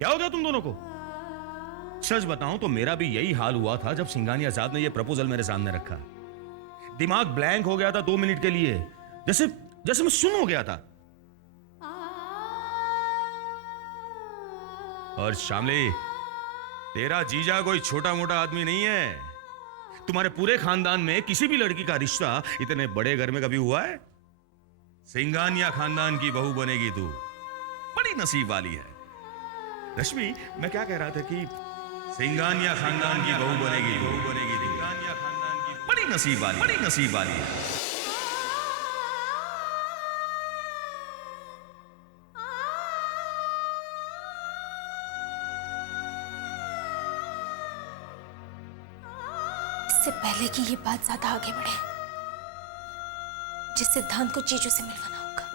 क्या हो गया तुम दोनों को? सच बताऊं तो मेरा भी यही हाल हुआ था जब सिंघानी आजाद ने यह प्रपोजल मेरे सामने रखा। दिमाग ब्लैंक हो गया था 2 मिनट के लिए, जैसे जैसे मैं सुन हो गया था। और शामली, तेरा जीजा कोई छोटा मोटा आदमी नहीं है। तुम्हारे पूरे खानदान में किसी भी लड़की का रिश्ता इतने बड़े घर में कभी हुआ है? सिंघानिया खानदान की बहू बनेगी तू, बड़ी नसीब वाली है। रश्मि, मैं क्या कह रहा था कि सिंघानिया खानदान की बहू बनेगी सिंघानिया खानदान की बड़ी नसीब वाली है। इससे पहले कि ये बात ज्यादा आगे बढ़े, जिस सिद्धांत को जीजू से मिलवाना होगा।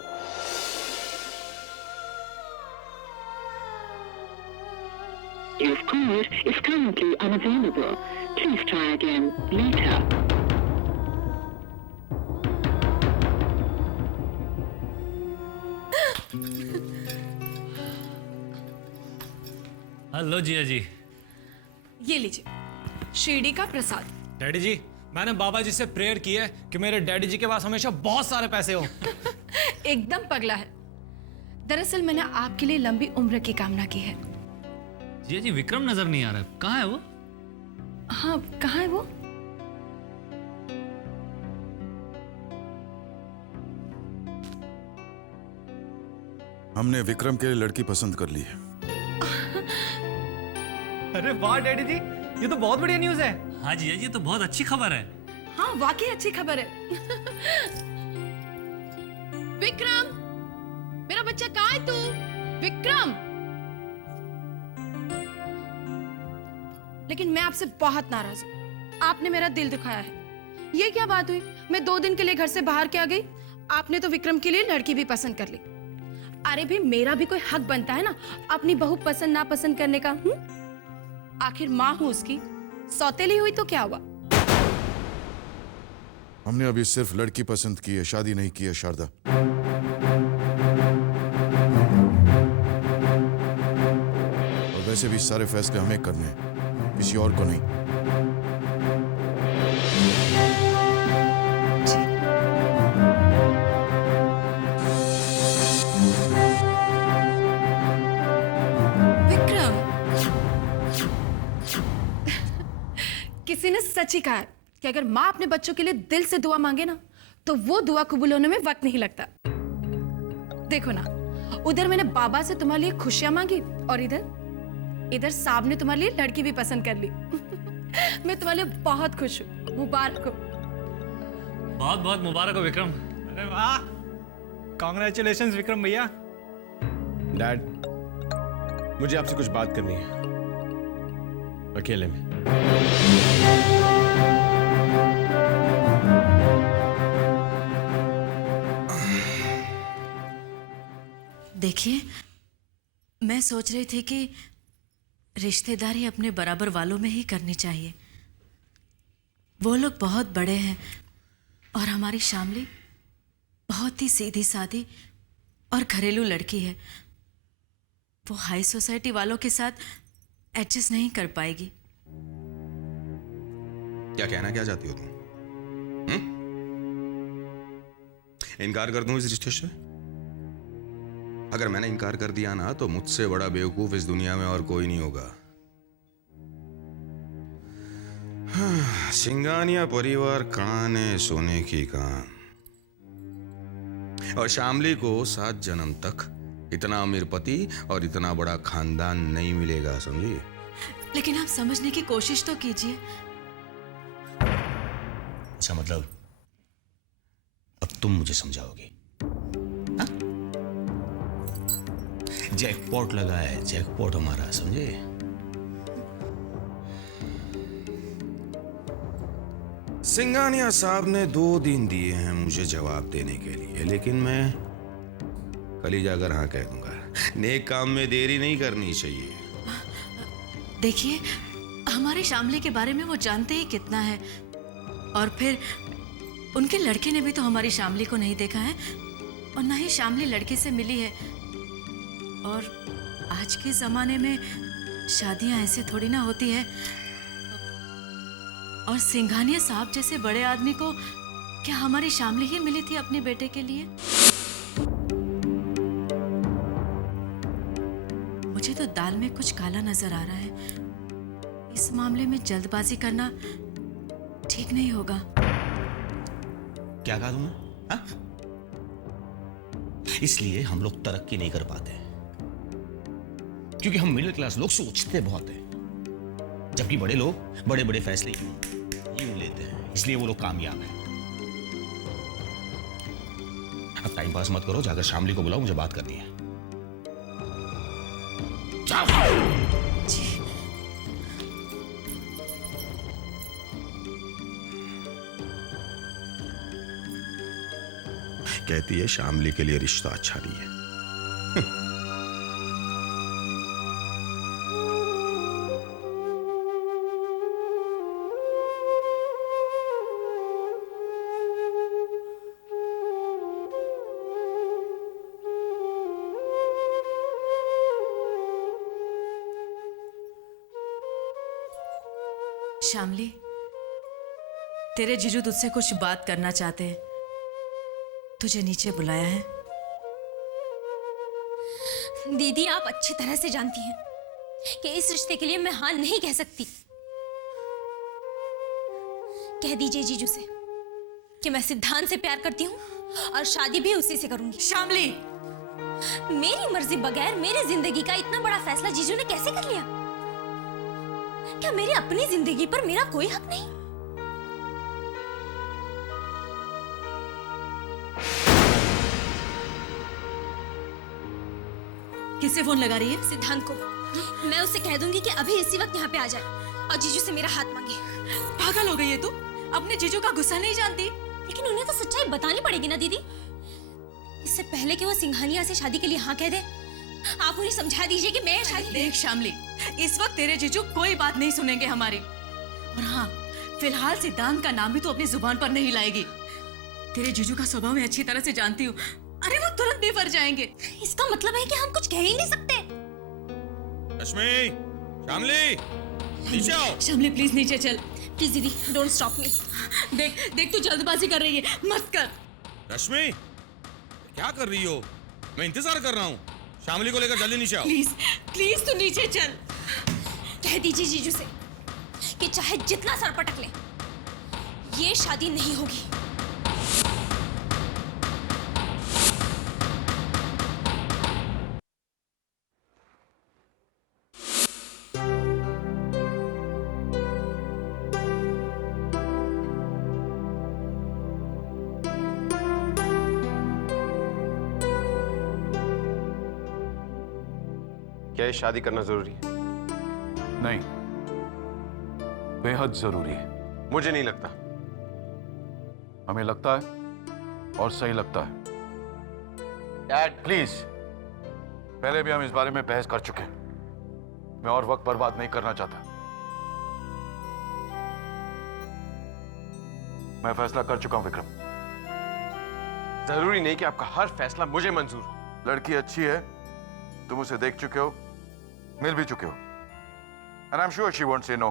Your call is currently unavailable. Please try again later. Hello Jiya ji. ये लीजिए शिरडी का प्रसाद। डैडी जी, मैंने बाबा जी से प्रेयर की है कि मेरे डैडी जी के पास हमेशा बहुत सारे पैसे हो। एकदम पगला है। दरअसल मैंने आपके लिए लंबी उम्र की कामना की है। जिया जी, विक्रम नजर नहीं आ रहा, कहाँ है वो? हाँ, कहाँ है वो? हमने विक्रम के लिए लड़की पसंद कर ली है। अरे वाह डैडी जी, ये तो बहुत बढ़िया न्यूज़ है। हाँ जिया जी, तो बहुत अच्छी खबर है। हाँ, वाकई अच्छी खबर है। विक्रम, मेरा बच्चा कहाँ है तू? विक्रम! लेकिन मैं आपसे बहुत नाराज हूँ। आपने मेरा दिल दुखाया है। ये क्या बात हुई? मैं 2 दिन के लिए घर से बाहर क्या गई, आपने तो विक्रम के लिए लड़की भी पसंद कर ली। अरे भी मेरा भी कोई हक बनता है ना अपनी बहू पसंद ना पसंद करने का। आखिर माँ हूँ उसकी, सौतेली हुई तो क्या हुआ? हमने अभी सिर्फ लड़की पसंद की है, शादी नहीं की है शारदा। और वैसे भी सारे फैसले हमें करने हैं, किसी और को नहीं। विक्रम, किसी ने सच ही कहा है कि अगर माँ अपने बच्चों के लिए दिल से दुआ मांगे ना, तो वो दुआ कबूल होने में वक्त नहीं लगता। देखो ना, उधर मैंने बाबा से तुम्हारे लिए खुशियां मांगी और इधर साहब ने तुम्हारे लिए लड़की भी पसंद कर ली। मैं तुम्हारे लिए बहुत खुश हूँ। मुबारक हो। बहुत बहुत मुबारक हो विक्रम। अरे वाह, कांग्रेचुलेशंस विक्रम भैया। डैड, मुझे आपसे कुछ बात करनी है, अकेले में। देखिए, मैं सोच रही थी कि रिश्तेदारी अपने बराबर वालों में ही करनी चाहिए। वो लोग बहुत बड़े हैं और हमारी शामली बहुत ही सीधी सादी और घरेलू लड़की है। वो हाई सोसाइटी वालों के साथ एडजस्ट नहीं कर पाएगी। क्या कहना क्या चाहती हो तुम? इनकार कर दूं इस रिश्ते से? अगर मैंने इनकार कर दिया ना, तो मुझसे बड़ा बेवकूफ इस दुनिया में और कोई नहीं होगा। सिंघानिया परिवार काने सोने की कान, और शामली को 7 जन्म तक इतना अमीर पति और इतना बड़ा खानदान नहीं मिलेगा, समझी? लेकिन आप समझने की कोशिश तो कीजिए। अच्छा, मतलब अब तुम मुझे समझाओगे? जैकपॉट लगा है, जैकपॉट हमारा, समझे? सिंघानिया साहब ने 2 दिन दिए हैं मुझे जवाब देने के लिए, लेकिन मैं कल ही जाकर हाँ कह दूंगा। नेक काम में देरी नहीं करनी चाहिए। देखिए, हमारे शामली के बारे में वो जानते ही कितना है, और फिर उनके लड़के ने भी तो हमारी शामली को नहीं देखा है और ना ही शामली लड़के से मिली है। और आज के जमाने में शादियां ऐसे थोड़ी ना होती है। और सिंघानिया साहब जैसे बड़े आदमी को क्या हमारी शामली ही मिली थी अपने बेटे के लिए? मुझे तो दाल में कुछ काला नजर आ रहा है। इस मामले में जल्दबाजी करना ठीक नहीं होगा। क्या कहा तुमने? हाँ? इसलिए हम लोग तरक्की नहीं कर पाते क्योंकि हम मिडिल क्लास लोग सोचते बहुत हैं, जबकि बड़े लोग बड़े बड़े फैसले यूं लेते हैं, इसलिए वो लोग कामयाब हैं। अब टाइम पास मत करो, जाकर शामली को बुलाओ, मुझे बात करनी है। कहती है शामली के लिए रिश्ता अच्छा नहीं है। शामली, तेरे जीजू तुझसे कुछ बात करना चाहते हैं, तुझे नीचे बुलाया है। दीदी, आप अच्छी तरह से जानती हैं कि इस रिश्ते के लिए मैं हाँ नहीं कह सकती। कह दीजिए जीजू से कि मैं सिद्धांत से प्यार करती हूँ और शादी भी उसी से करूंगी। शामली, मेरी मर्जी बगैर मेरी जिंदगी का इतना बड़ा फैसला जीजू ने कैसे कर लिया? क्या मेरी अपनी जिंदगी पर मेरा कोई हक नहीं? किससे फोन लगा रही है? सिद्धांत को। मैं उससे कह दूंगी कि अभी इसी वक्त यहाँ पे आ जाए और जीजू से मेरा हाथ मांगे। पागल हो गई है तू? अपने जीजू का गुस्सा नहीं जानती? लेकिन उन्हें तो सच्चाई बतानी पड़ेगी ना दीदी। इससे पहले कि वो सिंघानिया से शादी के लिए हाँ कह दे, आप उन्हें समझा दीजिए कि मैं शादी। देख शामली, इस वक्त तेरे जीजू कोई बात नहीं सुनेंगे हमारी। और हाँ, फिलहाल सिद्धांत का नाम भी तू अपनी जुबान पर नहीं लाएगी। तेरे जीजू का स्वभाव मैं अच्छी तरह से जानती हूँ। अरे वो तुरंत बेफर जाएंगे। इसका मतलब है कि हम कुछ कह ही नहीं सकते। रश्मि, शामली, नीचे आओ। शामली प्लीज नीचे चल। प्लीज दीदी, डोंट स्टॉप मी। देख देख, तू जल्दबाजी कर रही है, मत कर। रश्मि, क्या कर रही हो? मैं इंतजार कर रहा हूँ। शामली को लेकर जल्दी नीचे आओ। प्लीज प्लीज तू नीचे चल। कह दीजिए जीजू से कि चाहे जितना सर पटक ले, ये शादी नहीं होगी। क्या ये शादी करना जरूरी है? नहीं, बेहद जरूरी है। मुझे नहीं लगता। हमें लगता है और सही लगता है। डैड प्लीज, पहले भी हम इस बारे में बहस कर चुके हैं। मैं और वक्त बर्बाद नहीं करना चाहता। मैं फैसला कर चुका हूं विक्रम। जरूरी नहीं कि आपका हर फैसला मुझे मंजूर हो। लड़की अच्छी है, तुम उसे देख चुके हो, मिल भी चुके हो, and I'm sure she won't say no.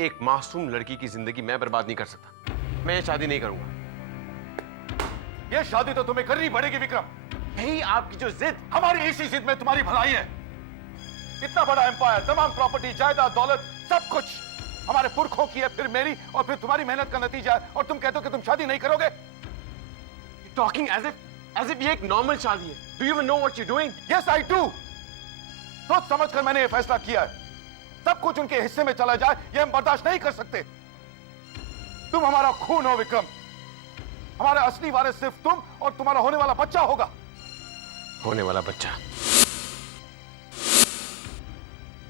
एक मासूम लड़की की जिंदगी मैं बर्बाद नहीं कर सकता। मैं ये शादी नहीं करूंगा। ये शादी तो तुम्हें करनी पड़ेगी विक्रम। यही आपकी जो जिद। हमारी इसी जिद में तुम्हारी भलाई है। इतना बड़ा एम्पायर, तमाम प्रॉपर्टी, जायदाद, दौलत, सब कुछ हमारे पुरखों की है, फिर मेरी और फिर तुम्हारी मेहनत का नतीजा है, और तुम कहते हो कि तुम शादी नहीं करोगे। टॉकिंग एज इफ ये एक नॉर्मल शादी है। Do you even know what you doing? Yes I do. सोच समझकर मैंने ये फैसला किया है। सब कुछ उनके हिस्से में चला जाए, ये हम बर्दाश्त नहीं कर सकते। तुम हमारा खून हो विक्रम। हमारा असली वारिस सिर्फ तुम और तुम्हारा होने वाला बच्चा होगा। होने वाला बच्चा?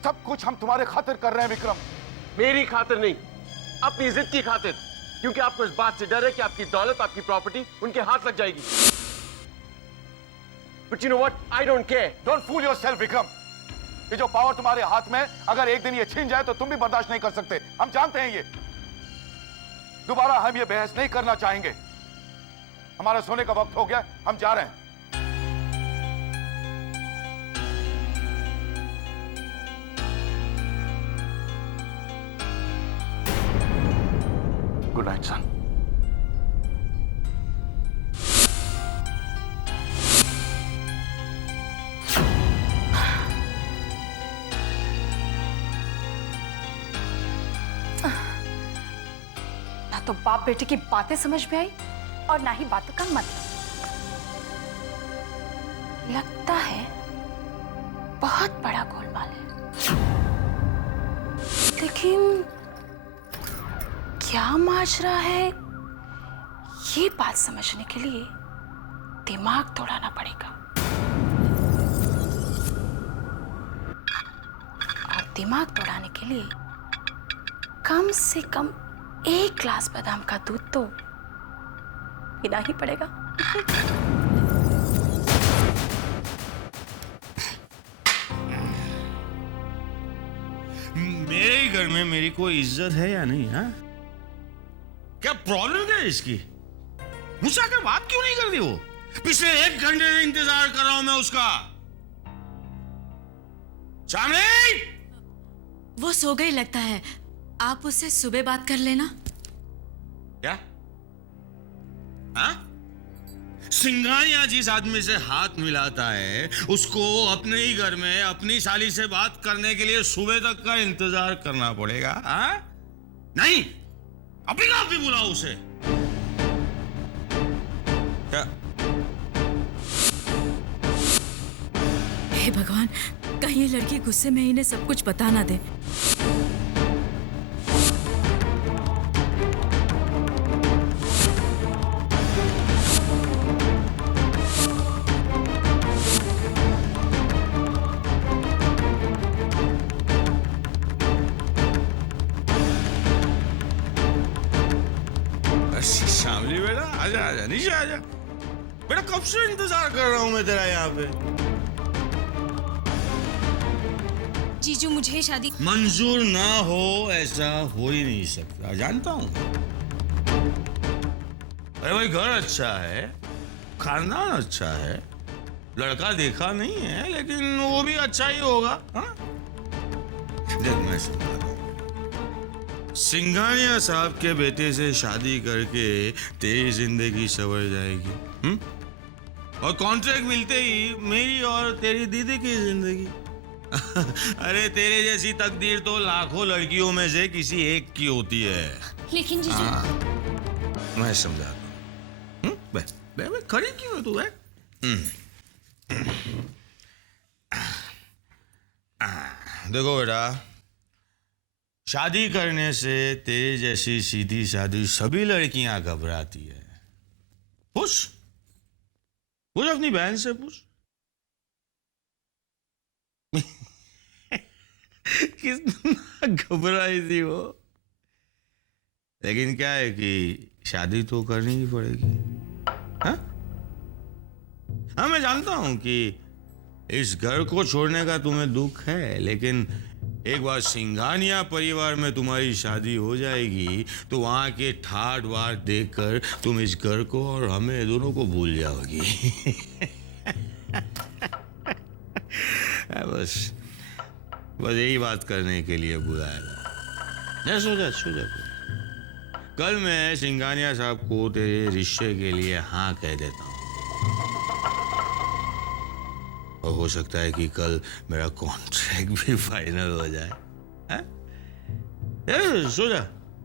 सब कुछ हम तुम्हारे खातिर कर रहे हैं विक्रम। मेरी खातिर नहीं, अपनी जिद की खातिर। क्योंकि आपको इस बात से डर है कि आपकी दौलत, आपकी प्रॉपर्टी उनके हाथ लग जाएगी। But you know what? I don't care. Don't fool yourself Vikram. ये जो पावर तुम्हारे हाथ में, अगर एक दिन ये छीन जाए तो तुम भी बर्दाश्त नहीं कर सकते। हम जानते हैं ये। दोबारा हम ये बहस नहीं करना चाहेंगे। हमारा सोने का वक्त हो गया, हम जा रहे हैं। गुड नाइट सन। ना तो बाप बेटे की बातें समझ में आई और ना ही बातों का मतलब। लगता है बहुत बड़ा गोलमाल है, लेकिन क्या माजरा है ये बात समझने के लिए दिमाग दौड़ाना पड़ेगा। और दिमाग दौड़ाने के लिए कम से कम 1 ग्लास बादाम का दूध तो पीना ही पड़ेगा। मेरे ही घर में मेरी कोई इज्जत है या नहीं? हाँ, क्या प्रॉब्लम क्या है इसकी? मुझसे आकर बात क्यों नहीं करती वो? पिछले 1 घंटे से इंतजार कर रहा हूं मैं उसका। चांदनी! वो सो गई लगता है, आप उससे सुबह बात कर लेना। क्या? हाँ? सिंघानिया जिस आदमी से हाथ मिलाता है उसको अपने ही घर में अपनी साली से बात करने के लिए सुबह तक का इंतजार करना पड़ेगा? हाँ? नहीं, अभी का अभी बुलाओ उसे। क्या? हे भगवान, कहीं ये लड़की गुस्से में इन्हें सब कुछ बता ना दे। शामली बेटा, आजा आजा, नीचे आजा बेटा। कब से इंतजार कर रहा हूं मैं तेरा यहाँ पे। जीजू मुझे शादी मंजूर ना हो ऐसा हो ही नहीं सकता, जानता हूं। अरे भाई, घर अच्छा है, खानदान अच्छा है, लड़का देखा नहीं है लेकिन वो भी अच्छा ही होगा। हाँ? देख, मैं समझा रहा हूं। सिंघानिया साहब के बेटे से शादी करके तेरी जिंदगी संवर जाएगी। और कॉन्ट्रैक्ट मिलते ही मेरी और तेरी दीदी की जिंदगी। अरे तेरे जैसी तकदीर तो लाखों लड़कियों में से किसी एक की होती है। लेकिन जीजू मैं समझाता हूँ। खड़ी क्यों है तू? है देखो बेटा, शादी करने से तेरे जैसी सीधी सादी सभी लड़कियां घबराती है। पूछ पूछ अपनी बहन से पूछ। कितना घबराई थी वो। लेकिन क्या है कि शादी तो करनी ही पड़ेगी। हाँ, मैं जानता हूं कि इस घर को छोड़ने का तुम्हें दुख है, लेकिन एक बार सिंघानिया परिवार में तुम्हारी शादी हो जाएगी तो वहां के ठाट वाट देखकर तुम इस घर को और हमें दोनों को भूल जाओगी। बस यही बात करने के लिए बुलाया था। सो जा। कल मैं सिंघानिया साहब को तेरे रिश्ते के लिए हाँ कह देता हूँ, और हो सकता है कि कल मेरा कॉन्ट्रैक्ट भी फाइनल हो जाए। हैं? सो जा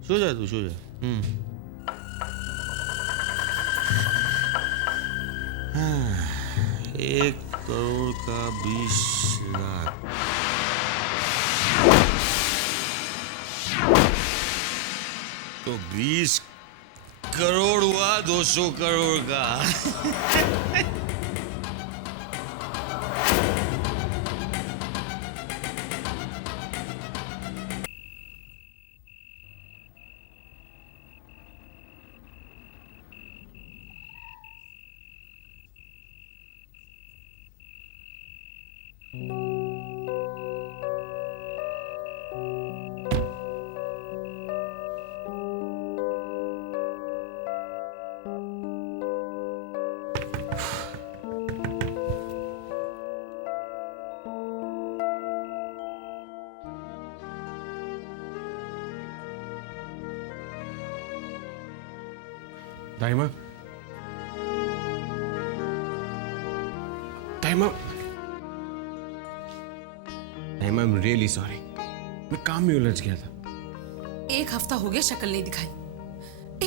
तू, सो जा। 1 करोड़ का 20 लाख। तो 20 करोड़ हुआ 200 करोड़ का। दाइमा, दाइमा, दाइमा, आई एम रियली सॉरी। मैं काम में उलझ गया था। 1 हफ्ता हो गया शक्ल नहीं दिखाई,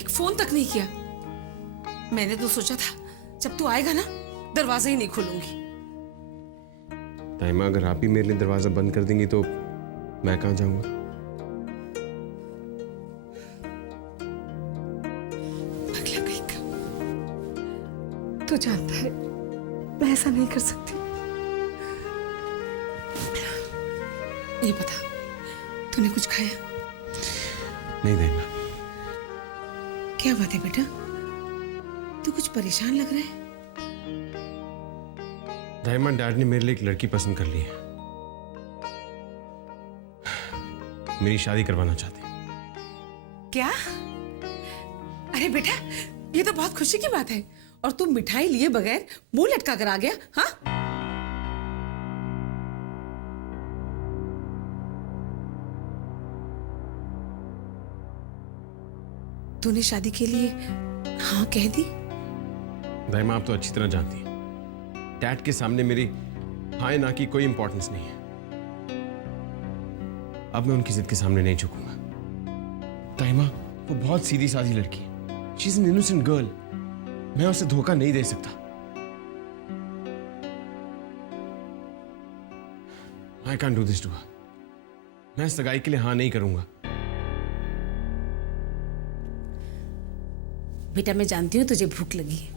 एक फोन तक नहीं किया। मैंने तो सोचा था जब तू आएगा ना दरवाजा ही नहीं खोलूंगी। दाइमा, अगर आप ही मेरे लिए दरवाजा बंद कर देंगी तो मैं कहां जाऊंगा? अगला कहीं का। तू जानता है मैं ऐसा नहीं कर सकती। ये बता, तूने कुछ खाया? नहीं दाइमा। क्या बात है बेटा, तू कुछ परेशान लग रहा है। दाइमा, डैड ने मेरे लिए एक लड़की पसंद कर ली है। मेरी शादी करवाना चाहते हैं। क्या? अरे बेटा, ये तो बहुत खुशी की बात है। और तू मिठाई लिए बगैर मुंह लटका कर आ गया, हाँ? तूने शादी के लिए हाँ कह दी? दाइमा, आप तो अच्छी तरह जानती हैं डैड के सामने मेरी हाँ ना की कोई इंपॉर्टेंस नहीं है। अब मैं उनकी जिद के सामने नहीं झुकूंगा। दाइमा, वो बहुत सीधी सादी लड़की है। She is an innocent girl. मैं उसे धोखा नहीं दे सकता। I can do this to her. मैं सगाई के लिए हाँ नहीं करूंगा। बेटा, मैं जानती हूँ तुझे भूख लगी है।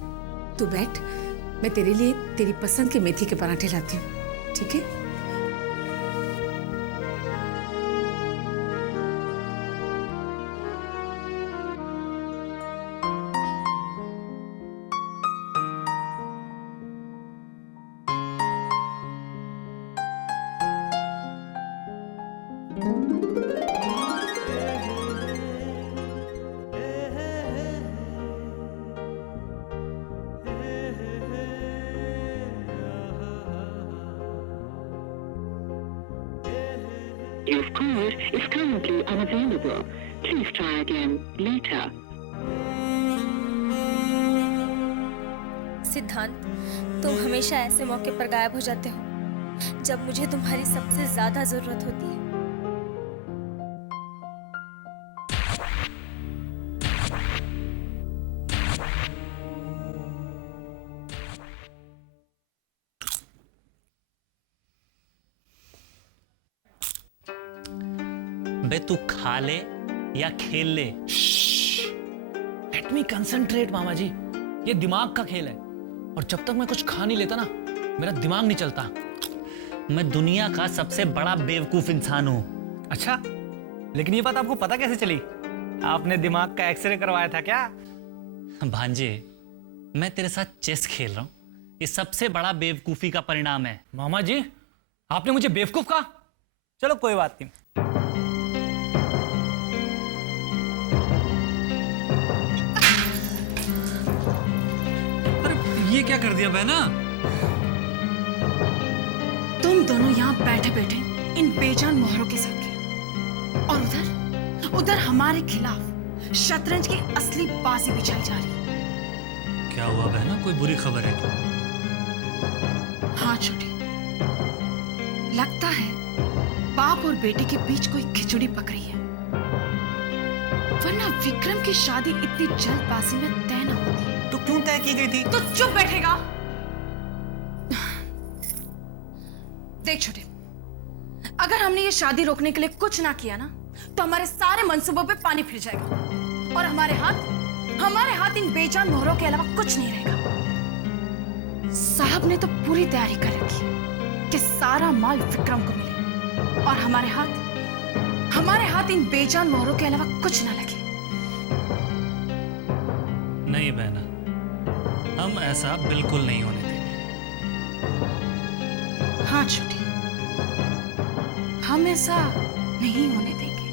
तू बैठ, मैं तेरे लिए तेरी पसंद के मेथी के पराठे लाती हूँ, ठीक है? Your call is currently unavailable. Please try again later. सिद्धांत, तुम हमेशा ऐसे मौके पर गायब हो जाते हो जब मुझे तुम्हारी सबसे ज्यादा जरूरत होती है। बे तू खा ले या खेल ले। लेट मी कंसंट्रेट मामा जी, ये दिमाग का खेल है और जब तक मैं कुछ खा नहीं लेता ना मेरा दिमाग नहीं चलता। मैं दुनिया का सबसे बड़ा बेवकूफ इंसान हूं। अच्छा, लेकिन ये बात आपको पता कैसे चली? आपने दिमाग का एक्सरे करवाया था क्या? भांजे, मैं तेरे साथ चेस खेल रहा हूं। ये सबसे बड़ा बेवकूफी का परिणाम है। मामा जी, आपने मुझे बेवकूफ कहा? चलो कोई बात नहीं। ये क्या कर दिया बहना? तुम दोनों यहाँ बैठे बैठे इन बेजान मोहरों के साथ खेलो और उधर हमारे खिलाफ शतरंज की असली बाजी बिछाई जा रही है। क्या हुआ बहना, कोई बुरी खबर है क्या? हाँ छोटे, लगता है बाप और बेटे के बीच कोई खिचड़ी पक रही है, वरना विक्रम की शादी इतनी जल्दबाजी में तय न होती। तो क्यों तय की गई थी? तो चुप बैठेगा? देख छोटे, अगर हमने ये शादी रोकने के लिए कुछ ना किया ना तो हमारे सारे मंसूबों पे पानी फिर जाएगा और हमारे हाथ इन बेजान मोहरों के अलावा कुछ नहीं रहेगा। साहब ने तो पूरी तैयारी कर रखी है कि सारा माल विक्रम को मिले और हमारे हाथ इन बेजान मोहरों के अलावा कुछ ना लगे। नहीं बहना, हम ऐसा बिल्कुल नहीं होने देंगे। हाँ छोटी, हम ऐसा नहीं होने देंगे।